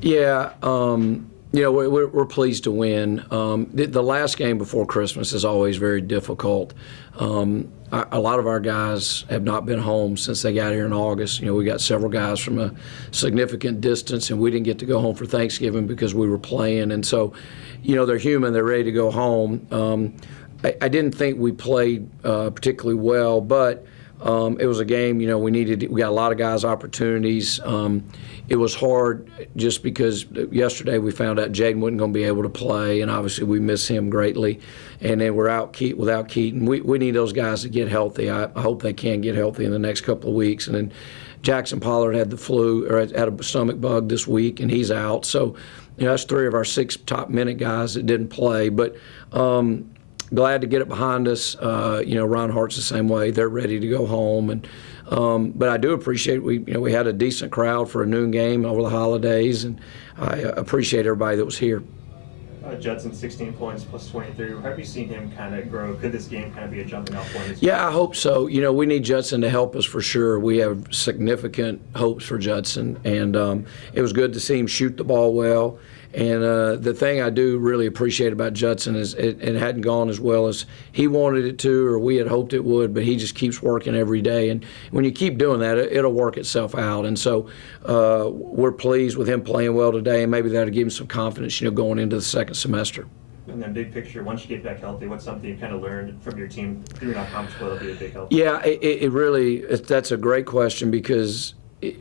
Yeah, we're pleased to win. The last game before Christmas is always very difficult. A lot of our guys have not been home since they got here in August. We got several guys from a significant distance, and we didn't get to go home for Thanksgiving because we were playing. And so, they're human. They're ready to go home. I didn't think we played particularly well, but it was a game, we got a lot of guys opportunities. It was hard just because yesterday we found out Jaden wasn't going to be able to play, and obviously we miss him greatly. And then we're out without Keaton. We need those guys to get healthy. I hope they can get healthy in the next couple of weeks. And then Jackson Pollard had the flu, or had a stomach bug this week, and he's out. So, that's 3 of our 6 top minute guys that didn't play. But glad to get it behind us. Reinhardt's the same way. They're ready to go home. And but I do appreciate we had a decent crowd for a noon game over the holidays, and I appreciate everybody that was here. Judson, 16 points plus 23. Have you seen him kind of grow? Could this game kind of be a jumping off point? Yeah, I hope so. We need Judson to help us for sure. We have significant hopes for Judson, and it was good to see him shoot the ball well. And the thing I do really appreciate about Judson is it hadn't gone as well as he wanted it to, or we had hoped it would, but he just keeps working every day. And when you keep doing that, it'll work itself out. And so we're pleased with him playing well today, and maybe that'll give him some confidence, going into the second semester. And then big picture, once you get back healthy, what's something you kind of learned from your team through non-conference play that'll be a big help? Yeah, that's a great question, because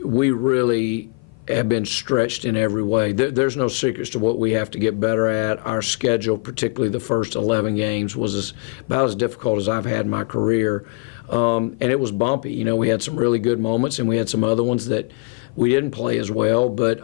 we really have been stretched in every way. There's no secrets to what we have to get better at. Our schedule, particularly the first 11 games, was about as difficult as I've had in my career. And it was bumpy. We had some really good moments, and we had some other ones that we didn't play as well. But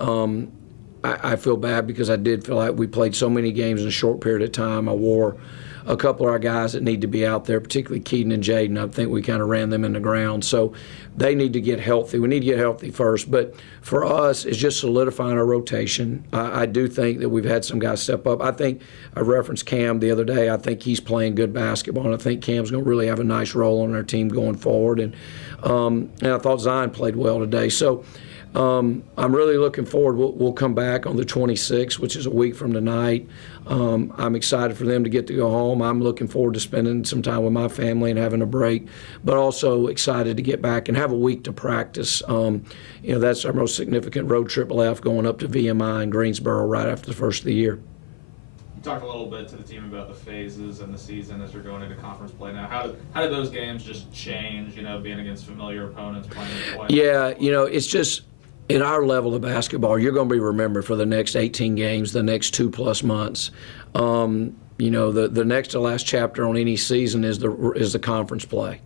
I feel bad because I did feel like we played so many games in a short period of time. I wore a couple of our guys that need to be out there, particularly Keaton and Jaden. I think we kind of ran them in the ground. So they need to get healthy. We need to get healthy first. But for us, it's just solidifying our rotation. I do think that we've had some guys step up. I think I referenced Cam the other day. I think he's playing good basketball, and I think Cam's going to really have a nice role on our team going forward. And I thought Zion played well today. So I'm really looking forward. We'll come back on the 26th, which is a week from tonight. I'm excited for them to get to go home. I'm looking forward to spending some time with my family and having a break, but also excited to get back and have a week to practice. That's our most significant road trip left, going up to VMI in Greensboro right after the first of the year. You talked a little bit to the team about the phases and the season as you're going into conference play now. How did those games just change, being against familiar opponents, playing twice? Yeah, it's just, in our level of basketball, you're going to be remembered for the next 18 games, the next 2+ months. The next to last chapter on any season is the conference play,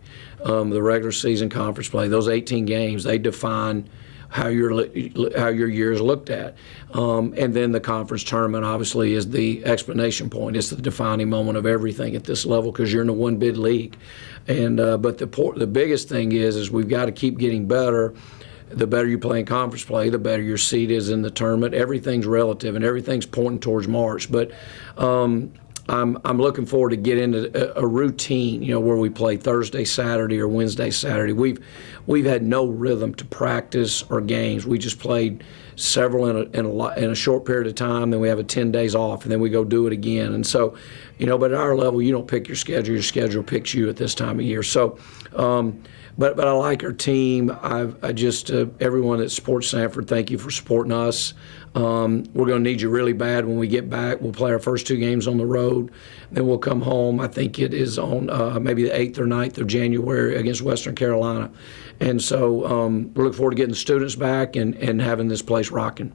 the regular season conference play. Those 18 games, they define how your year is looked at. And then the conference tournament obviously is the explanation point. It's the defining moment of everything at this level, because you're in a one-bid league. And but the biggest thing is we've got to keep getting better. The better you play in conference play, the better your seed is in the tournament. Everything's relative, and everything's pointing towards March. But I'm looking forward to get into a routine, where we play Thursday, Saturday, or Wednesday, Saturday. We've had no rhythm to practice or games. We just played several in a short period of time. Then we have 10 days off, and then we go do it again. And so, but at our level, you don't pick your schedule. Your schedule picks you at this time of year. So. But I like our team. I just everyone that supports Samford, thank you for supporting us. We're going to need you really bad when we get back. We'll play our first 2 games on the road, then we'll come home. I think it is on maybe the 8th or 9th of January against Western Carolina. And so we're looking forward to getting the students back and having this place rocking.